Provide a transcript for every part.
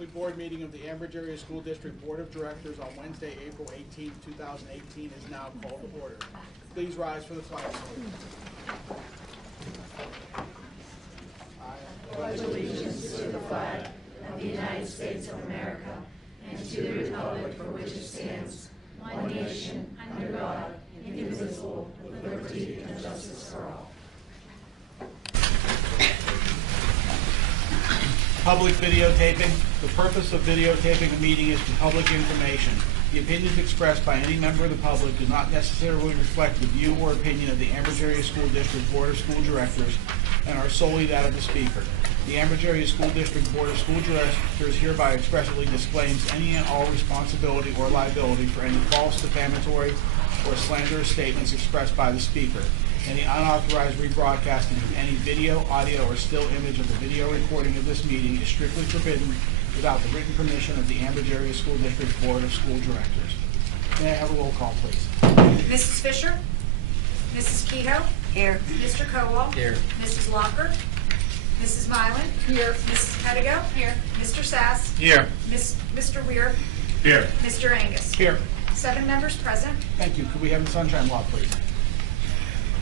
monthly board meeting of the Ambridge Area School District Board of Directors on Wednesday, April 18, 2018 is now called to order. Please rise for the flag salute. I pledge allegiance to the flag of the United States of America and to the republic for which it stands, one nation, under God, indivisible, with liberty and justice for all. Public videotaping. The purpose of videotaping a meeting is for public information. The opinions expressed by any member of the public do not necessarily reflect the view or opinion of the Ambridge Area School District Board of School Directors and are solely that of the speaker. The Ambridge Area School District Board of School Directors hereby expressly disclaims any and all responsibility or liability for any false, defamatory, or slanderous statements expressed by the speaker. Any unauthorized rebroadcasting of any video, audio, or still image of the video recording of this meeting is strictly forbidden without the written permission of the Ambridge Area School District Board of School Directors. May I have a roll call, please? Mrs. Fisher? Mrs. Kehoe? Here. Mr. Kowal? Here. Mrs. Locker? Mrs. Mylan? Here. Mrs. Pettigo? Here. Mr. Sass? Here. Mr. Weir? Here. Mr. Angus? Here. 7 members present. Thank you. Could we have the sunshine law, please?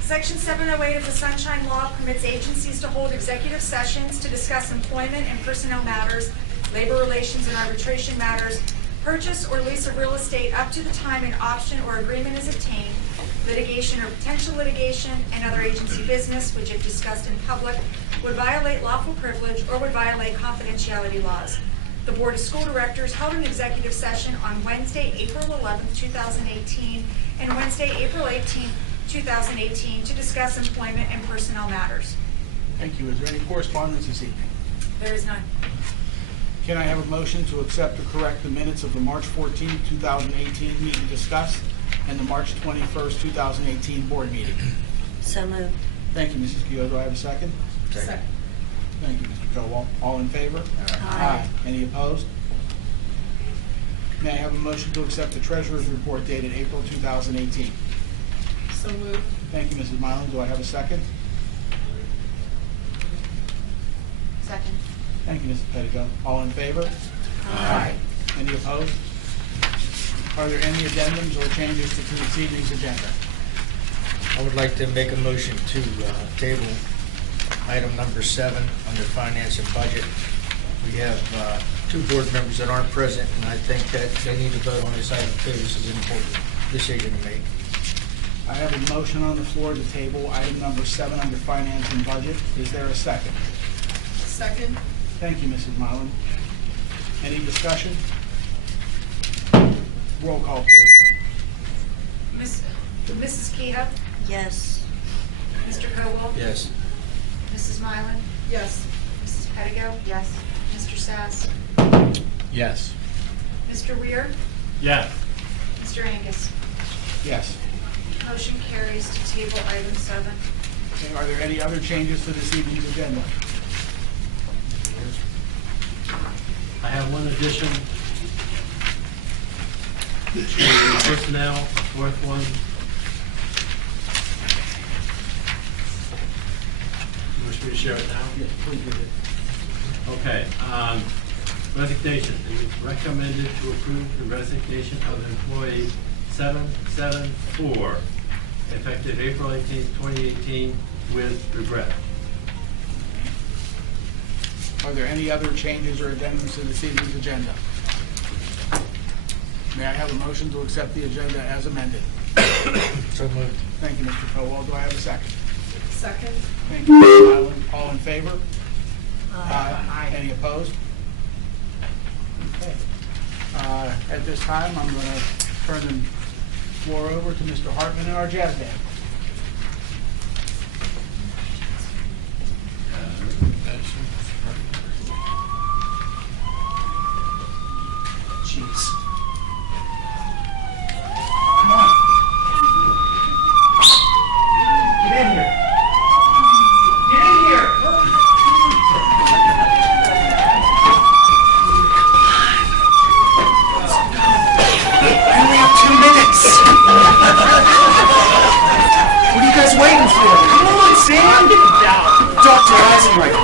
Section 708 of the Sunshine Law permits agencies to hold executive sessions to discuss employment and personnel matters, labor relations and arbitration matters, purchase or lease of real estate up to the time an option or agreement is obtained, litigation or potential litigation, and other agency business which, if discussed in public, would violate lawful privilege or would violate confidentiality laws. The Board of School Directors held an executive session on Wednesday, April 11, 2018, and Wednesday, April 18, 2018, to discuss employment and personnel matters. Thank you. Is there any correspondence this evening? There is none. Can I have a motion to accept or correct the minutes of the March 14, 2018 meeting discussed and the March 21st, 2018 board meeting? So moved. Thank you, Mrs. Kehoe. Do I have a second? Second. Thank you, Mr. Kowal. All in favor? Aye. Any opposed? May I have a motion to accept the treasurer's report dated April 2018? So moved. Thank you, Mrs. Mylan. Do I have a second? Second. Thank you, Mrs. Pettigo. All in favor? Aye. Any opposed? Are there any addendums or changes to this evening's agenda? I would like to make a motion to table item number 7 under finance and budget. We have 2 board members that aren't present, and I think that they need to vote on this item too. This is an important decision to make. I have a motion on the floor to table item number 7 under finance and budget. Is there a second? Second. Thank you, Mrs. Mylan. Any discussion? Roll call, please. Mrs. Kehoe? Yes. Mr. Kowal? Yes. Mrs. Mylan? Yes. Mrs. Pettigo? Yes. Mr. Sass? Yes. Mr. Weir? Yes. Mr. Angus? Yes. Motion carries to table item 7. Okay, are there any other changes to this evening's agenda? I have one addition to personnel, 4th one. You wish me to share it now? Yes, please read it. Okay. Resignation. It is recommended to approve the resignation of employee 774, effective April 18, 2018, with regret. Are there any other changes or addendums to this evening's agenda? May I have a motion to accept the agenda as amended? So moved. Thank you, Mr. Kowal. Do I have a second? Second. Thank you, Mrs. Mylan. All in favor? Aye. Any opposed? Okay. At this time, I'm going to turn the floor over to Mr. Hartman and our jazz band. Jeez. Come on. Get in here. Get in here. I only have 2 minutes. What are you guys waiting for? Come on, Sam. Dr. Eisenreich.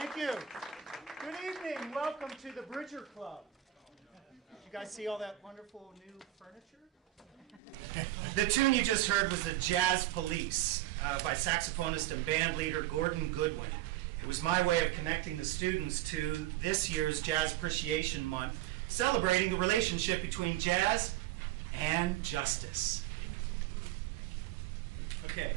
Thank you. Good evening. Welcome to the Bridger Club. Did you guys see all that wonderful new furniture? The tune you just heard was the Jazz Police by saxophonist and band leader Gordon Goodwin. It was my way of connecting the students to this year's Jazz Appreciation Month, celebrating the relationship between jazz and justice. Okay.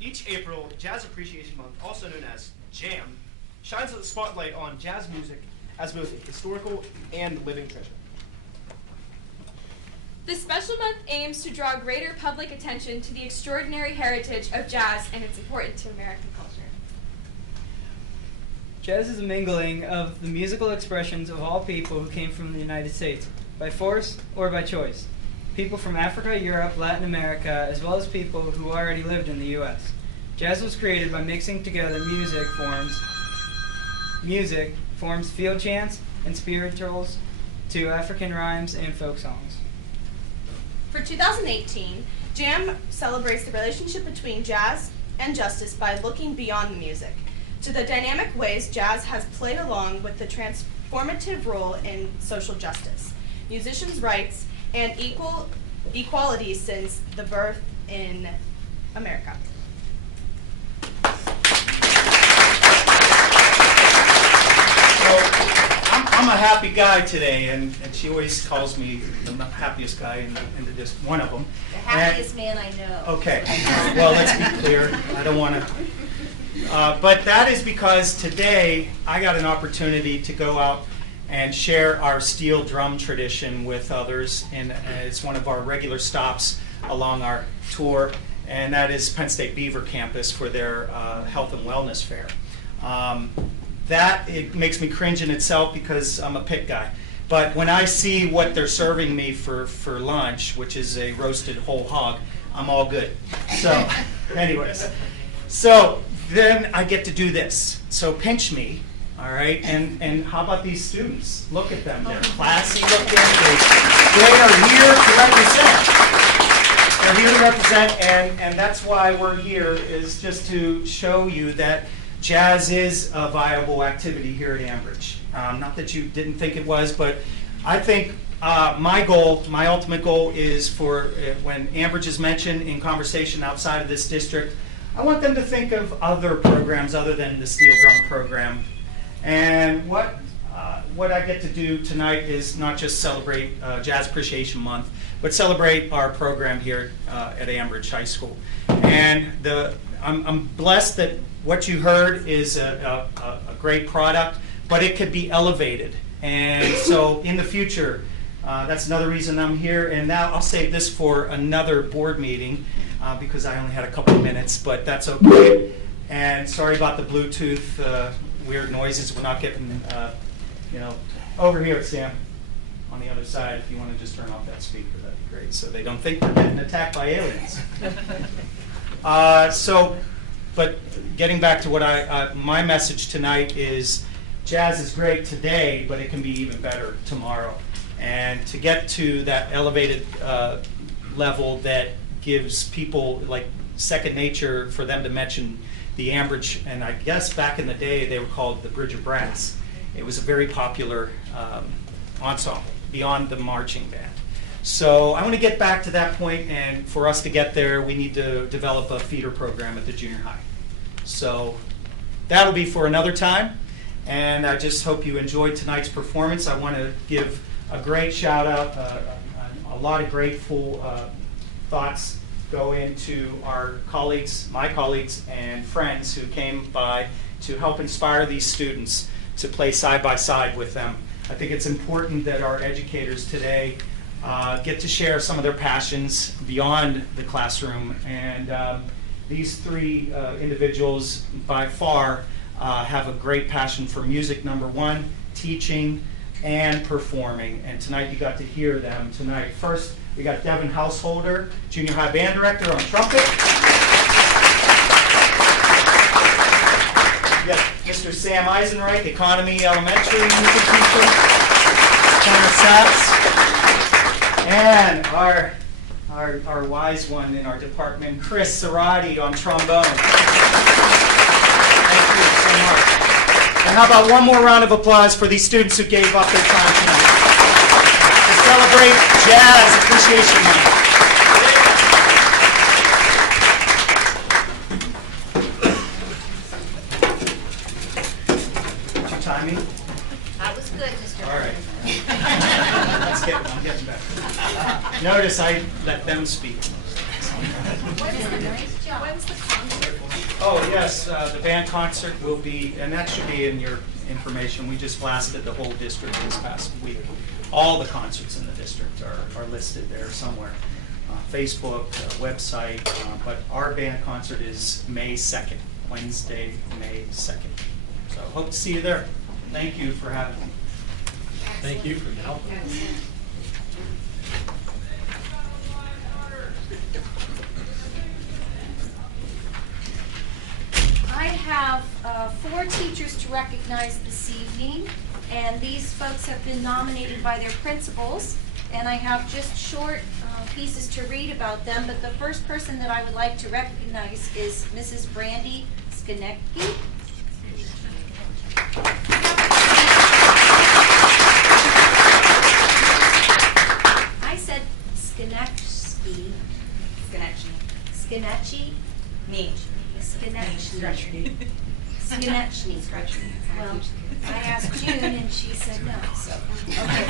Each April, Jazz Appreciation Month, also known as JAM, shines a spotlight on jazz music as both a historical and living treasure. This special month aims to draw greater public attention to the extraordinary heritage of jazz and its importance to American culture. Jazz is a mingling of the musical expressions of all people who came from the United States, by force or by choice. People from Africa, Europe, Latin America, as well as people who already lived in the U.S. Jazz was created by mixing together music forms field chants and spirituals to African rhymes and folk songs. For 2018, JAM celebrates the relationship between jazz and justice by looking beyond the music to the dynamic ways jazz has played along with the transformative role in social justice, musicians' rights, and equality since the birth in America. I'm a happy guy today, and she always calls me the happiest guy in the district, one of them. The happiest man I know. Okay, well, let's be clear. I don't want to. But that is because today I got an opportunity to go out and share our steel drum tradition with others, and it's one of our regular stops along our tour, and that is Penn State Beaver Campus for their health and wellness fair. It makes me cringe in itself because I'm a pit guy. But when I see what they're serving me for lunch, which is a roasted whole hog, I'm all good. So, anyways. So then I get to do this. So pinch me, all right? And how about these students? Look at them. They're classy looking. They are here to represent. They're here to represent, and that's why we're here, is just to show you that jazz is a viable activity here at Ambridge. Not that you didn't think it was, but I think my ultimate goal is for when Ambridge is mentioned in conversation outside of this district, I want them to think of other programs other than the steel drum program. And what I get to do tonight is not just celebrate Jazz Appreciation Month, but celebrate our program here at Ambridge High School. And I'm blessed that what you heard is a great product, but it could be elevated. And so in the future, that's another reason I'm here. And now I'll save this for another board meeting because I only had a couple of minutes, but that's okay. And sorry about the Bluetooth weird noises. We're not getting, over here, Sam, on the other side. If you want to just turn off that speaker, that'd be great, so they don't think we're getting attacked by aliens. But getting back to what my message tonight is, jazz is great today, but it can be even better tomorrow. And to get to that elevated level that gives people like second nature for them to mention the Ambridge, and I guess back in the day they were called the Bridger Brass. It was a very popular ensemble beyond the marching band. So I want to get back to that point, and for us to get there, we need to develop a feeder program at the junior high. So that'll be for another time, and I just hope you enjoyed tonight's performance. I want to give a great shout out, a lot of grateful thoughts go into our colleagues, my colleagues, and friends who came by to help inspire these students to play side by side with them. I think it's important that our educators today get to share some of their passions beyond the classroom. And these three individuals by far have a great passion for music, number one, teaching, and performing. And tonight you got to hear them tonight. First, we got Devin Householder, junior high band director on trumpet. We got Mr. Sam Eisenreich, economy elementary music teacher, tenor sax. And our wise one in our department, Chris Cerati on trombone. Thank you so much. And how about one more round of applause for these students who gave up their time tonight to celebrate Jazz Appreciation Month. Did you time me? That was good, Mr. All right. I'm getting better. Notice I let them speak. When's the concert? Oh, yes, the band concert will be, and that should be in your information. We just blasted the whole district this past week. All the concerts in the district are listed there somewhere. Facebook, website, but our band concert is May 2nd, Wednesday, May 2nd. So hope to see you there. Thank you for having me. Thank you for helping. I have 4 teachers to recognize this evening, and these folks have been nominated by their principals, and I have just short pieces to read about them, but the first person that I would like to recognize is Mrs. Brandy Skonecki. I said Skonecki. Skonecki? Me. Skonecki. Well, I asked June and she said no, so. Okay.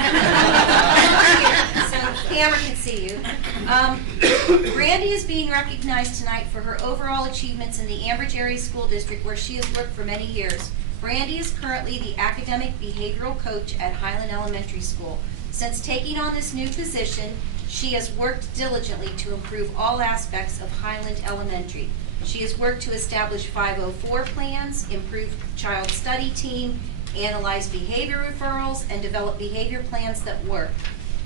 So camera can see you. Brandy is being recognized tonight for her overall achievements in the Ambridge Area School District, where she has worked for many years. Brandy is currently the academic behavioral coach at Highland Elementary School. Since taking on this new position, she has worked diligently to improve all aspects of Highland Elementary. She has worked to establish 504 plans, improve child study team, analyze behavior referrals, and develop behavior plans that work.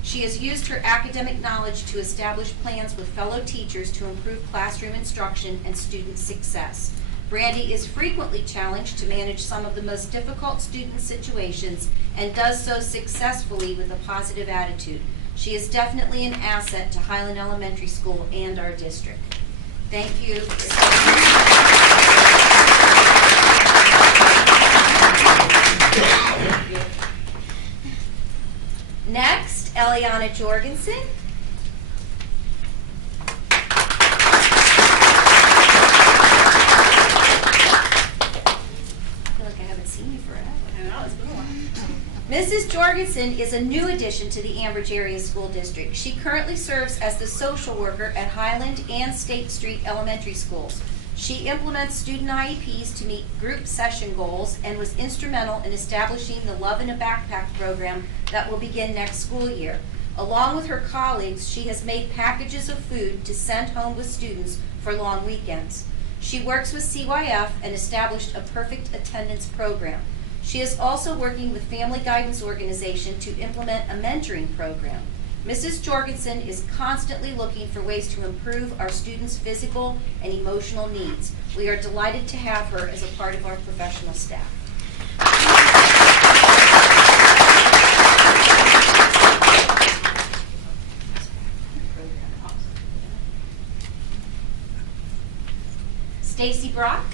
She has used her academic knowledge to establish plans with fellow teachers to improve classroom instruction and student success. Brandy is frequently challenged to manage some of the most difficult student situations and does so successfully with a positive attitude. She is definitely an asset to Highland Elementary School and our district. Thank you. Next, Eliana Jorgensen. Mrs. Jorgensen is a new addition to the Ambridge Area School District. She currently serves as the social worker at Highland and State Street Elementary Schools. She implements student IEPs to meet group session goals and was instrumental in establishing the Love in a Backpack program that will begin next school year. Along with her colleagues, she has made packages of food to send home with students for long weekends. She works with CYF and established a perfect attendance program. She is also working with Family Guidance Organization to implement a mentoring program. Mrs. Jorgensen is constantly looking for ways to improve our students' physical and emotional needs. We are delighted to have her as a part of our professional staff. Stacy Brock.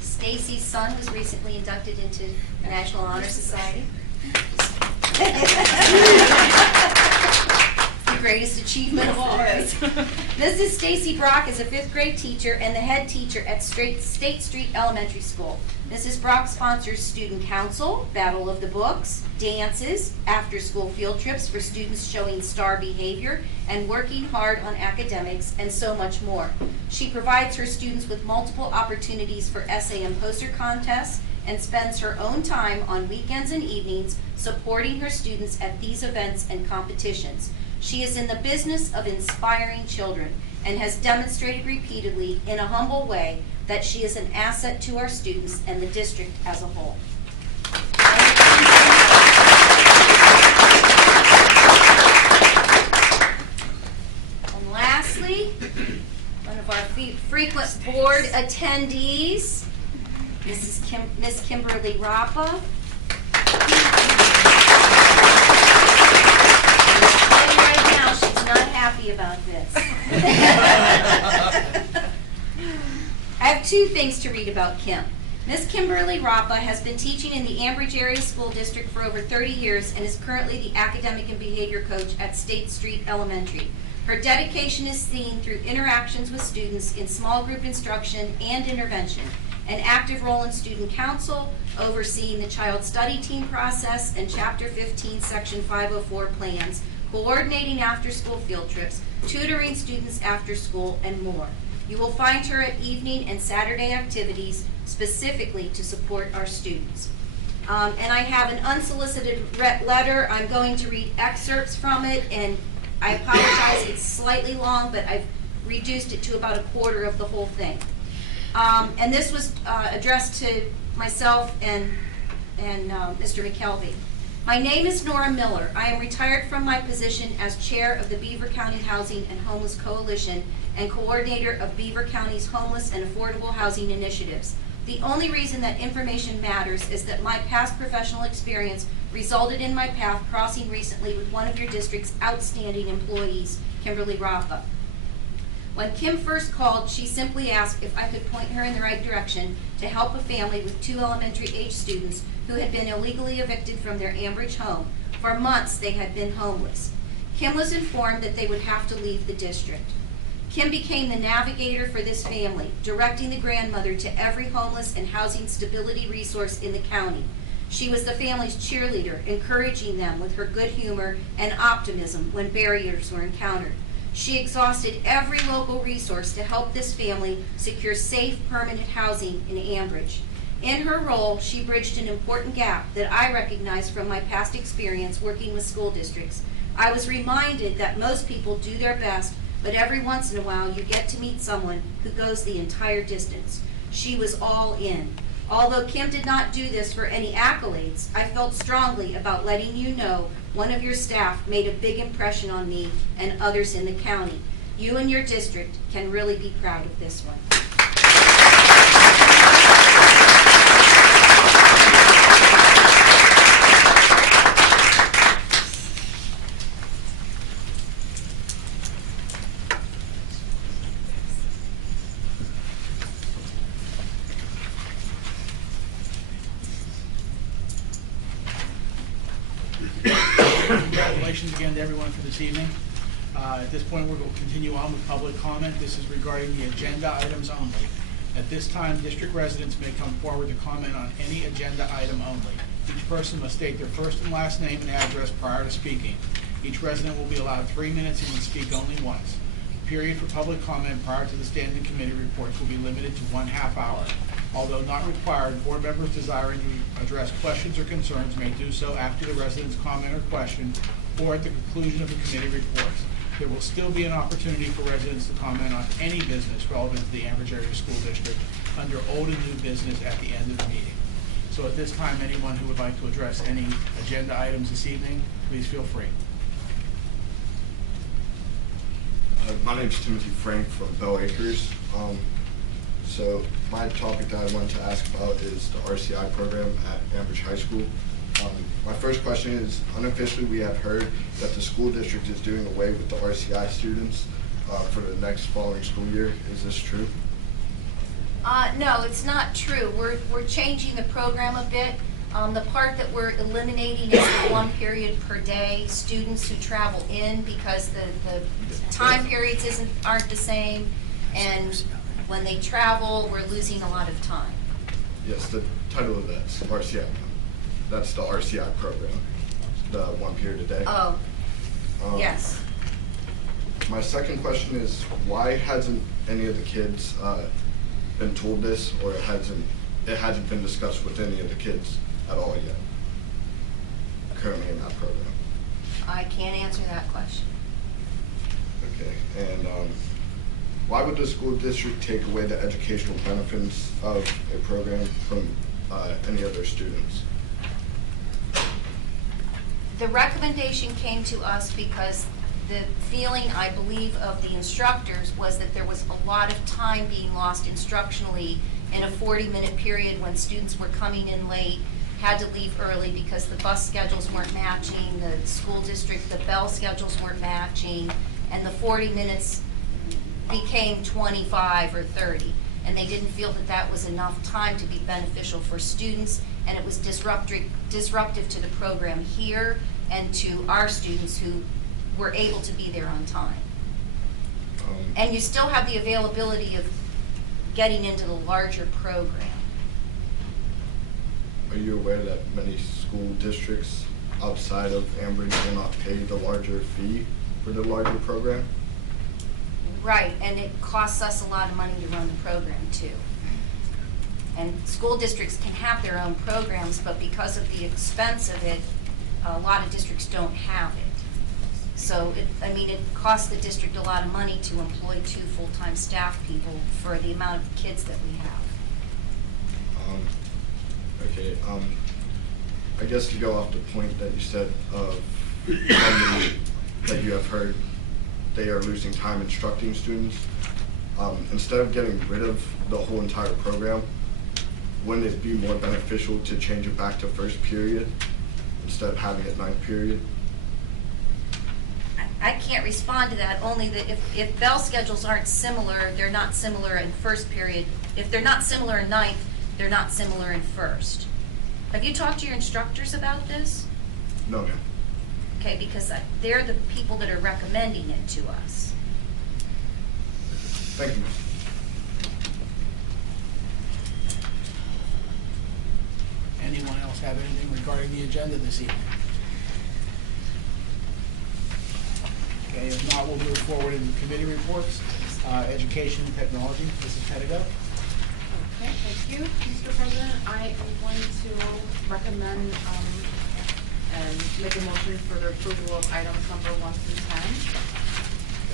Stacy's son was recently inducted into the National Honor Society. The greatest achievement of all. Mrs. Stacy Brock is a 5th grade teacher and the head teacher at State Street Elementary School. Mrs. Brock sponsors student council, Battle of the Books, dances, after-school field trips for students showing star behavior and working hard on academics, and so much more. She provides her students with multiple opportunities for essay and poster contests and spends her own time on weekends and evenings supporting her students at these events and competitions. She is in the business of inspiring children and has demonstrated repeatedly in a humble way that she is an asset to our students and the district as a whole. And lastly, one of our frequent board attendees, Miss Kimberly Rappa. Right now, she's not happy happy about this. I have two things to read about Kim. Miss Kimberly Rappa has been teaching in the Ambridge Area School District for over 30 years and is currently the academic and behavior coach at State Street Elementary. Her dedication is seen through interactions with students in small group instruction and intervention, an active role in student council, overseeing the child study team process and Chapter 15, Section 504 plans, coordinating after-school field trips, tutoring students after school, and more. You will find her at evening and Saturday activities specifically to support our students. And I have an unsolicited letter. I'm going to read excerpts from it, and I apologize, it's slightly long, but I've reduced it to about a quarter of the whole thing. And this was addressed to myself and Mr. McKelvey. My name is Nora Miller. I am retired from my position as chair of the Beaver County Housing and Homeless Coalition and coordinator of Beaver County's homeless and affordable housing initiatives. The only reason that information matters is that my past professional experience resulted in my path crossing recently with one of your district's outstanding employees, Kimberly Rappa. When Kim first called, she simply asked if I could point her in the right direction to help a family with 2 elementary-age students who had been illegally evicted from their Ambridge home. For months, they had been homeless. Kim was informed that they would have to leave the district. Kim became the navigator for this family, directing the grandmother to every homeless and housing stability resource in the county. She was the family's cheerleader, encouraging them with her good humor and optimism when barriers were encountered. She exhausted every local resource to help this family secure safe, permanent housing in Ambridge. In her role, she bridged an important gap that I recognized from my past experience working with school districts. I was reminded that most people do their best, but every once in a while you get to meet someone who goes the entire distance. She was all in. Although Kim did not do this for any accolades, I felt strongly about letting you know one of your staff made a big impression on me and others in the county. You and your district can really be proud of this one. Congratulations again to everyone for this evening. At this point, we're going to continue on with public comment. This is regarding the agenda items only. At this time, district residents may come forward to comment on any agenda item only. Each person must state their first and last name and address prior to speaking. Each resident will be allowed 3 minutes and can speak only once. The period for public comment prior to the standing committee reports will be limited to 1/2 hour. Although not required, board members desiring to address questions or concerns may do so after the resident's comment or question or at the conclusion of the committee reports. There will still be an opportunity for residents to comment on any business relevant to the Ambridge Area School District under old and new business at the end of the meeting. So at this time, anyone who would like to address any agenda items this evening, please feel free. My name is Timothy Frank from Bell Acres. So my topic that I wanted to ask about is the RCI program at Ambridge High School. My first question is, unofficially we have heard that the school district is doing away with the RCI students for the next following school year. Is this true? No, it's not true. We're changing the program a bit. The part that we're eliminating is the 1 period per day students who travel in because the time periods aren't the same, and when they travel, we're losing a lot of time. Yes, the title of that's RCI. That's the RCI program, the 1 period a day. Oh, yes. My second question is, why hasn't any of the kids been told this, or it hasn't been discussed with any of the kids at all yet, currently in that program? I can't answer that question. Okay, and why would the school district take away the educational benefits of a program from any of their students? The recommendation came to us because the feeling, I believe, of the instructors was that there was a lot of time being lost instructionally in a 40-minute period when students were coming in late, had to leave early because the bus schedules weren't matching, the school district, the bell schedules weren't matching, and the 40 minutes became 25 or 30. And they didn't feel that that was enough time to be beneficial for students, and it was disruptive to the program here and to our students who were able to be there on time. And you still have the availability of getting into the larger program. Are you aware that many school districts outside of Ambridge will not pay the larger fee for the larger program? Right, and it costs us a lot of money to run the program too. And school districts can have their own programs, but because of the expense of it, a lot of districts don't have it. So it costs the district a lot of money to employ 2 full-time staff people for the amount of kids that we have. Okay, I guess to go off the point that you said of that you have heard they are losing time instructing students, instead of getting rid of the whole entire program, wouldn't it be more beneficial to change it back to first period instead of having it ninth period? I can't respond to that, only that if bell schedules aren't similar, they're not similar in first period. If they're not similar in ninth, they're not similar in first. Have you talked to your instructors about this? No, ma'am. Okay, because they're the people that are recommending it to us. Thank you, ma'am. Anyone else have anything regarding the agenda this evening? Okay, if not, we'll move forward into committee reports. Education and technology, Mrs. Pettigo. Okay, thank you, Mr. President. I am going to recommend and make a motion for the approval of items number 1 through 10.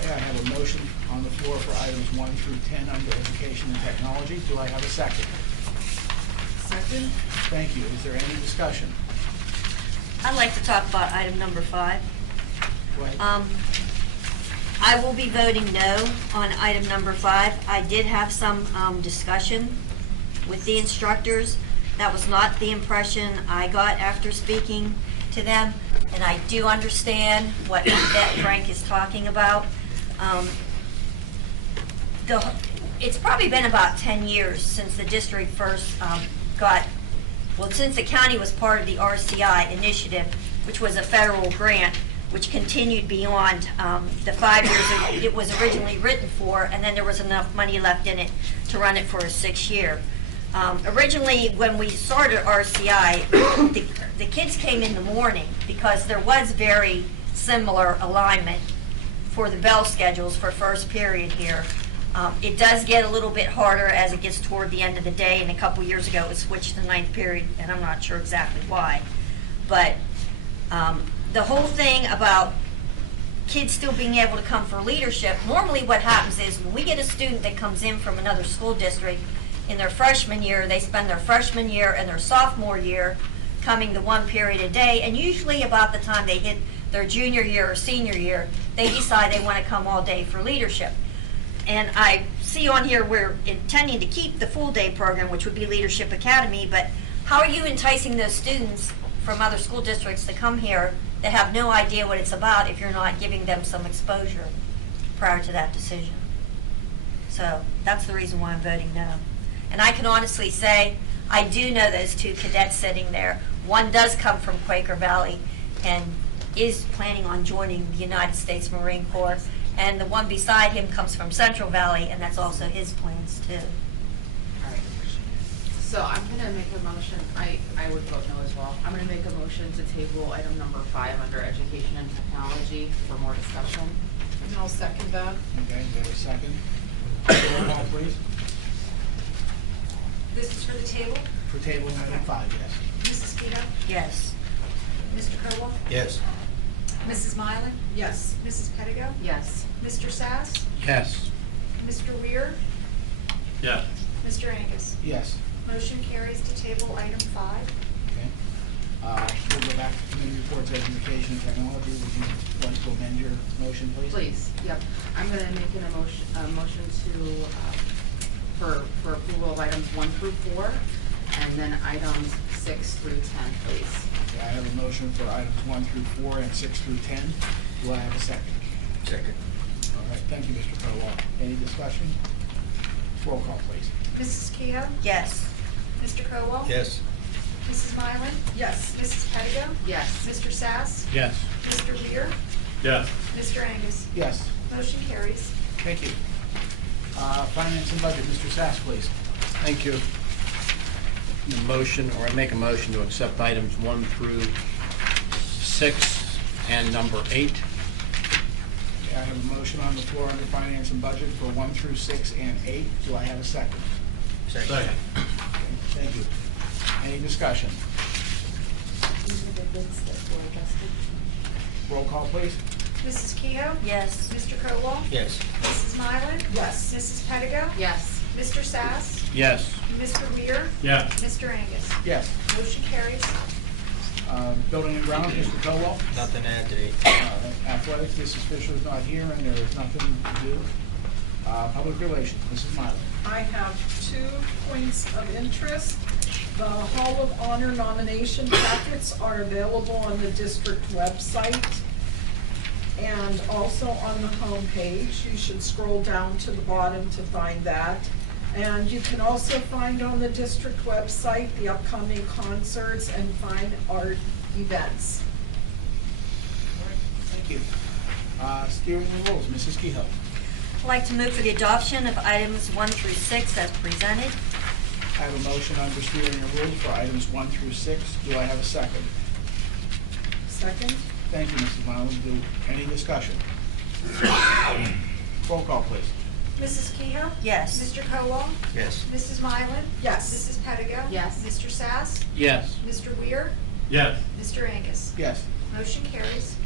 Okay, I have a motion on the floor for items 1 through 10 under education and technology. Do I have a second? Second. Thank you. Is there any discussion? I'd like to talk about item number 5. Go ahead. I will be voting no on item number 5. I did have some discussion with the instructors. That was not the impression I got after speaking to them, and I do understand what that Frank is talking about. It's probably been about 10 years since the district first since the county was part of the RCI initiative, which was a federal grant, which continued beyond the 5 years it was originally written for, and then there was enough money left in it to run it for a 6th year. Originally, when we started RCI, the kids came in the morning because there was very similar alignment for the bell schedules for first period here. It does get a little bit harder as it gets toward the end of the day, and a couple years ago it was switched to 9th period, and I'm not sure exactly why. But the whole thing about kids still being able to come for leadership, normally what happens is when we get a student that comes in from another school district in their freshman year, they spend their freshman year and their sophomore year coming to 1 period a day, and usually about the time they hit their junior year or senior year, they decide they want to come all day for leadership. And I see on here we're intending to keep the full day program, which would be Leadership Academy, but how are you enticing those students from other school districts to come here that have no idea what it's about if you're not giving them some exposure prior to that decision? So that's the reason why I'm voting no. And I can honestly say, I do know those 2 cadets sitting there. One does come from Quaker Valley and is planning on joining the United States Marine Corps. And the one beside him comes from Central Valley, and that's also his plans too. All right. So I'm going to make a motion. I would vote no as well. I'm going to make a motion to table item number 5 under education and technology for more discussion. And I'll second that. Okay, do I have a second? Roll call, please. This is for the table. For table item 5, yes. Mrs. Keto? Yes. Mr. Caldwell? Yes. Mrs. Mylan? Yes. Mrs. Pettigo? Yes. Mr. Sass? Yes. Mr. Weir? Yes. Mr. Angus? Yes. Motion carries to table item 5. Okay. We'll go back to committee reports, education and technology. Would you like to amend your motion, please? Please. Yep. I'm going to make a motion to for approval of items 1 through 4, and then items 6 through 10, please. Okay, I have a motion for items 1 through 4 and 6 through 10. Do I have a second? Second. All right, thank you, Mr. Colwell. Any discussion? Roll call, please. Mrs. Keough? Yes. Mr. Colwell? Yes. Mrs. Mylan? Yes. Mrs. Pettigo? Yes. Mr. Sass? Yes. Mr. Weir? Yes. Mr. Angus? Yes. Motion carries. Thank you. Finance and budget, Mr. Sass, please. Thank you. Motion, or I make a motion to accept items 1 through 6 and number 8. Okay, I have a motion on the floor under finance and budget for 1 through 6 and 8. Do I have a second? Second. Okay, thank you. Any discussion? These are the bids that were adjusted. Roll call, please. Mrs. Keough? Yes. Mr. Colwell? Yes. Mrs. Mylan? Yes. Mrs. Pettigo? Yes. Mr. Sass? Yes. Mr. Weir? Yes. Mr. Angus? Yes. Motion carries. Building and grounds, Mr. Colwell. Nothing to add today. Athletics, Mrs. Fisher is not here, and there is nothing to do. Public relations, Mrs. Mylan. I have 2 points of interest. The Hall of Honor nomination packets are available on the district website and also on the home page. You should scroll down to the bottom to find that. And you can also find on the district website the upcoming concerts and fine art events. All right, thank you. Steering the rules, Mrs. Kehoe. I'd like to move for the adoption of items 1 through 6 as presented. I have a motion under steering the rules for items 1 through 6. Do I have a second? Second? Thank you, Mrs. Mylan. Any discussion? Roll call, please. Mrs. Kehough? Yes. Mr. Colwell? Yes. Mrs. Mylan? Yes. Mrs. Pettigo? Yes. Mr. Sass? Yes. Mr. Weir? Yes. Mr. Angus? Yes. Motion carries.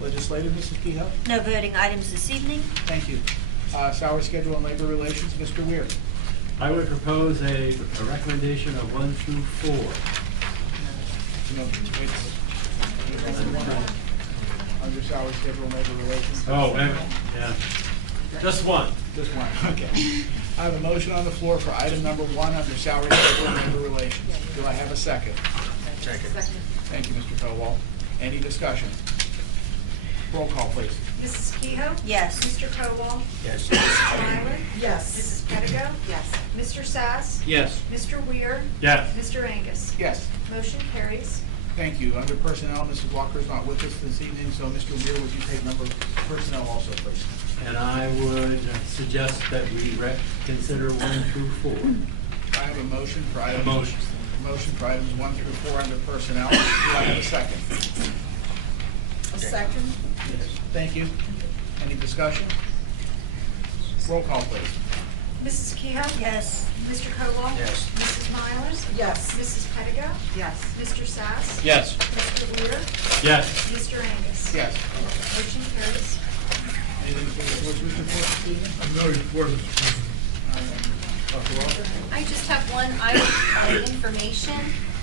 Legislative, Mrs. Kehoe. No voting items this evening. Thank you. Salary schedule and labor relations, Mr. Weir. I would propose a recommendation of 1 through 4. No, under salary schedule and labor relations. Oh, yeah. Just one. Just one, okay. I have a motion on the floor for item number 1 under salary schedule and labor relations. Do I have a second? Second. Thank you, Mr. Colwell. Any discussion? Roll call, please. Mrs. Kehoe? Yes. Mr. Colwell? Yes. Mrs. Mylan? Yes. Mrs. Pettigo? Yes. Mr. Sass? Yes. Mr. Weir? Yes. Mr. Angus? Yes. Motion carries. Thank you. Under personnel, Mrs. Walker is not with us this evening, so Mr. Weir, would you take number personnel also, please? And I would suggest that we consider 1 through 4. I have a motion for items. Motion. Motion for items 1 through 4 under personnel. Do I have a second? A second? Thank you. Any discussion? Roll call, please. Mrs. Kehoe? Yes. Mr. Colwell? Yes. Mrs. Mylan? Yes. Mrs. Pettigo? Yes. Mr. Sass? Yes. Mr. Weir? Yes. Mr. Angus? Yes. Motion carries. Anything for the board's report this evening? No report, Mr. President. All right. Dr. Walker? I just have one item of information.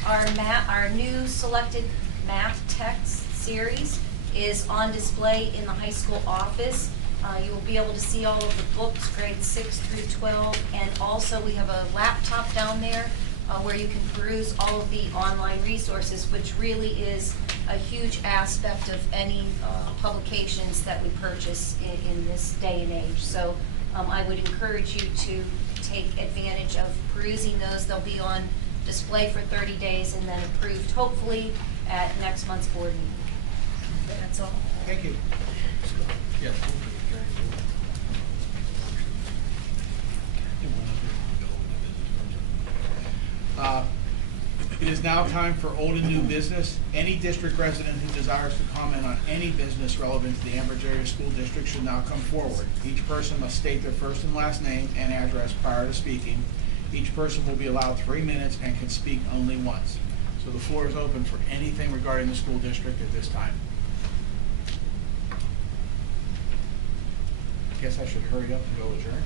Our new selected math text series is on display in the high school office. You will be able to see all of the books, grades 6 through 12, and also we have a laptop down there where you can peruse all of the online resources, which really is a huge aspect of any publications that we purchase in this day and age. So I would encourage you to take advantage of perusing those. They'll be on display for 30 days and then approved hopefully at next month's board meeting. That's all. Thank you. Yes. It is now time for old and new business. Any district resident who desires to comment on any business relevant to the Ambridge Area School District should now come forward. Each person must state their first and last name and address prior to speaking. Each person will be allowed 3 minutes and can speak only once. So the floor is open for anything regarding the school district at this time. I guess I should hurry up and go adjourn.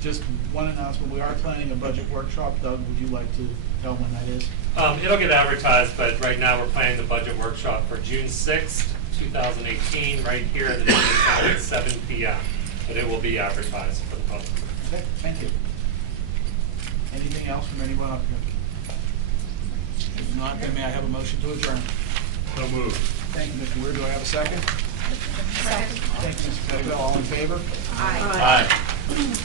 Just one announcement, we are planning a budget workshop. Doug, would you like to tell when that is? It'll get advertised, but right now we're planning the budget workshop for June 6th, 2018, right here at the District Center at 7 p.m. But it will be advertised for the public. Okay, thank you. Anything else from anyone up here? If not, then may I have a motion to adjourn? So moved. Thank you, Mr. Weir. Do I have a second? Thank you, Mrs. Pettigrew. All in favor? Aye. Aye.